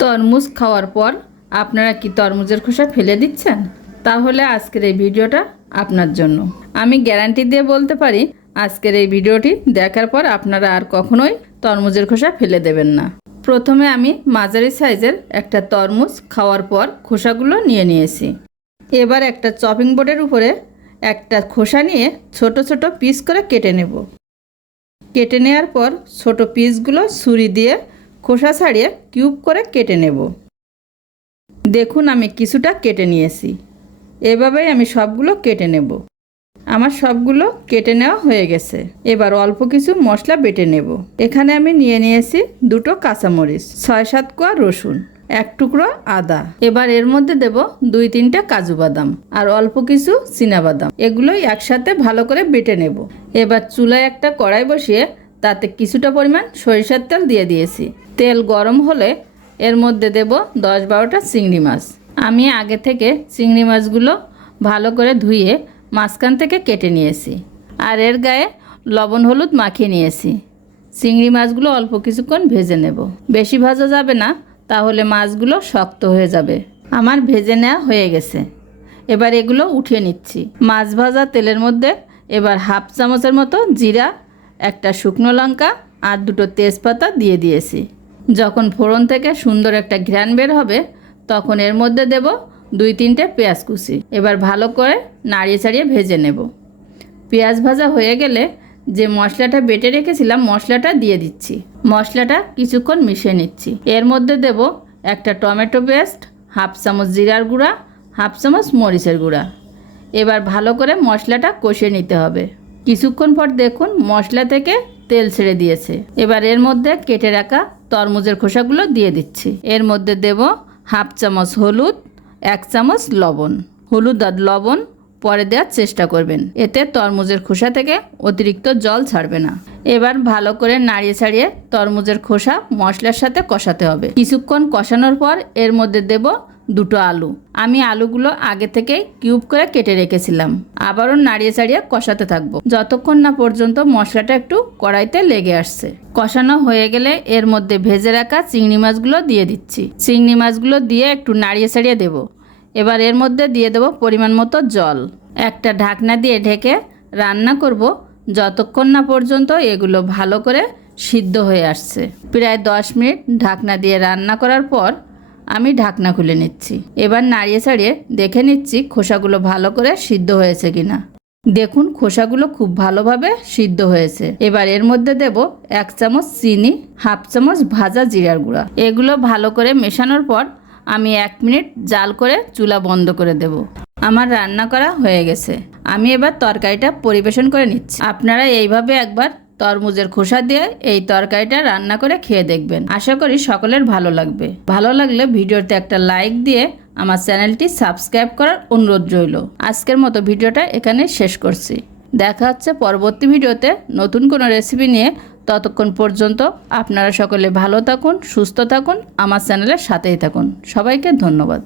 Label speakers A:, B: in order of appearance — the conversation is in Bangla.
A: তরমুজ খাওয়ার পর আপনারা কি তরমুজের খোসা ফেলে দিচ্ছেন? তাহলে আজকের এই ভিডিওটা আপনার জন্য। আমি গ্যারান্টি দিয়ে বলতে পারি, আজকের এই ভিডিওটি দেখার পর আপনারা আর কখনোই তরমুজের খোসা ফেলে দেবেন না। প্রথমে আমি মাঝারি সাইজের একটা তরমুজ খাওয়ার পর খোসাগুলো নিয়ে নিয়েছি। এবার একটা চপিং বোর্ডের উপরে একটা খোসা নিয়ে ছোট ছোট পিস করে কেটে নেব। কেটে নেওয়ার পর ছোট পিসগুলো ছুরি দিয়ে খোসা ছাড়িয়ে কিউব করে কেটে নেব। দেখুন আমি কিছুটা কেটে নিয়েছি। এভাবেই আমি সবগুলো কেটে নেব। আমার সবগুলো কেটে নেওয়া হয়ে গেছে। এবার অল্প কিছু মশলা বেটে নেব। এখানে আমি নিয়ে নিয়েছি দুটো কাঁচামরিচ, ছয় সাত কোয়া রসুন, এক টুকরো আদা। এবার এর মধ্যে দেব দুই তিনটা কাজু বাদাম আর অল্প কিছু বাদাম। এগুলোই একসাথে ভালো করে বেটে নেব। এবার চুলায় একটা কড়াই বসিয়ে তাতে কিছুটা পরিমাণ সরিষার তেল দিয়ে দিয়েছি। তেল গরম হলে এর মধ্যে দেব দশ বারোটা চিংড়ি মাছ। আমি আগে থেকে চিংড়ি মাছগুলো ভালো করে ধুয়ে মাঝখান থেকে কেটে নিয়েছি। আর এর গায়ে লবণ হলুদ মাখিয়ে নিয়েছি। চিংড়ি মাছগুলো অল্প কিছুক্ষণ ভেজে নেব। বেশি ভাজা যাবে না, তাহলে মাছগুলো শক্ত হয়ে যাবে। আমার ভেজে নেওয়া হয়ে গেছে। এবার এগুলো উঠিয়ে নিচ্ছি। মাছ ভাজা তেলের মধ্যে এবার হাফ চামচের মতো জিরা একটা শুকনো লঙ্কা আর দুটো তেজপাতা দিয়ে দিয়েছি। যখন ফোড়ন থেকে সুন্দর একটা ঘ্রাণ বের হবে, তখন এর মধ্যে দেব দুই তিনটে পেঁয়াজ কুচি। এবার ভালো করে নাড়িয়ে চাড়িয়ে ভেজে নেব। পেঁয়াজ ভাজা হয়ে গেলে যে মশলাটা বেটে রেখেছিলাম, মশলাটা দিয়ে দিচ্ছি। মশলাটা কিছুক্ষণ মিশিয়ে নিচ্ছি। এর মধ্যে দেব একটা টমেটো পেস্ট, হাফ চামচ জিরার গুঁড়া, হাফ চামচ মরিচের গুঁড়া। এবার ভালো করে মশলাটা কষিয়ে নিতে হবে। কিছুক্ষণ পর দেখুন মশলা থেকে তেল ছেড়ে দিয়েছে। এবার এর মধ্যে কেটে রাখা তরমুজের খোসাগুলো দিয়ে দিচ্ছি। এর মধ্যে দেব হাফ চামচ হলুদ, এক চামচ লবণ। হলুদ আর লবণ পরে দেওয়ার চেষ্টা করবেন। এতে তরমুজের খোসা থেকে অতিরিক্ত জল ছাড়বে না। এবার ভালো করে নাড়িয়ে ছাড়িয়ে তরমুজের খোসা মশলার সাথে কষাতে হবে। কিছুক্ষণ কষানোর পর এর মধ্যে দেব দুটো আলু। আমি আলুগুলো আগে থেকে কিউব করে কেটে রেখেছিলাম। আবারও নাড়িয়ে চাড়িয়ে কষাতে থাকব। যতক্ষণ না পর্যন্ত মশলাটা একটু কড়াইতে লেগে আসছে। কষানো হয়ে গেলে এর মধ্যে ভেজে রাখা চিংড়ি মাছগুলো দিয়ে দিচ্ছি। চিংড়ি মাছগুলো দিয়ে একটু নাড়িয়ে ছাড়িয়ে দেবো। এবার এর মধ্যে দিয়ে দেবো পরিমাণ মতো জল। একটা ঢাকনা দিয়ে ঢেকে রান্না করব। যতক্ষণ না পর্যন্ত এগুলো ভালো করে সিদ্ধ হয়ে আসছে। প্রায় দশ মিনিট ঢাকনা দিয়ে রান্না করার পর আমি ঢাকনা খুলে নিচ্ছি। এবার নাড়িয়ে ছাড়িয়ে দেখে নিচ্ছি খোসাগুলো ভালো করে সিদ্ধ হয়েছে কিনা। দেখুন, খোসাগুলো খুব ভালোভাবে সিদ্ধ হয়েছে। এবার এর মধ্যে দেব এক চামচ চিনি, হাফ চামচ ভাজা জিরার গুঁড়া। এগুলো ভালো করে মেশানোর পর আমি এক মিনিট জাল করে চুলা বন্ধ করে দেব। আমার রান্না করা হয়ে গেছে। আমি এবার তরকারিটা পরিবেশন করে নিচ্ছি। আপনারা এইভাবে একবার তরমুজের খোসা দিয়ে এই তরকারিটা রান্না করে খেয়ে দেখবেন। আশা করি সকলের ভালো লাগবে। ভালো লাগলে ভিডিওতে একটা লাইক দিয়ে আমার চ্যানেলটি সাবস্ক্রাইব করার অনুরোধ রইল। আজকের মতো ভিডিওটা এখানে শেষ করছি। দেখা হচ্ছে পরবর্তী ভিডিওতে নতুন কোনো রেসিপি নিয়ে। ততক্ষণ পর্যন্ত আপনারা সকলে ভালো থাকুন, সুস্থ থাকুন, আমার চ্যানেলের সাথেই থাকুন। সবাইকে ধন্যবাদ।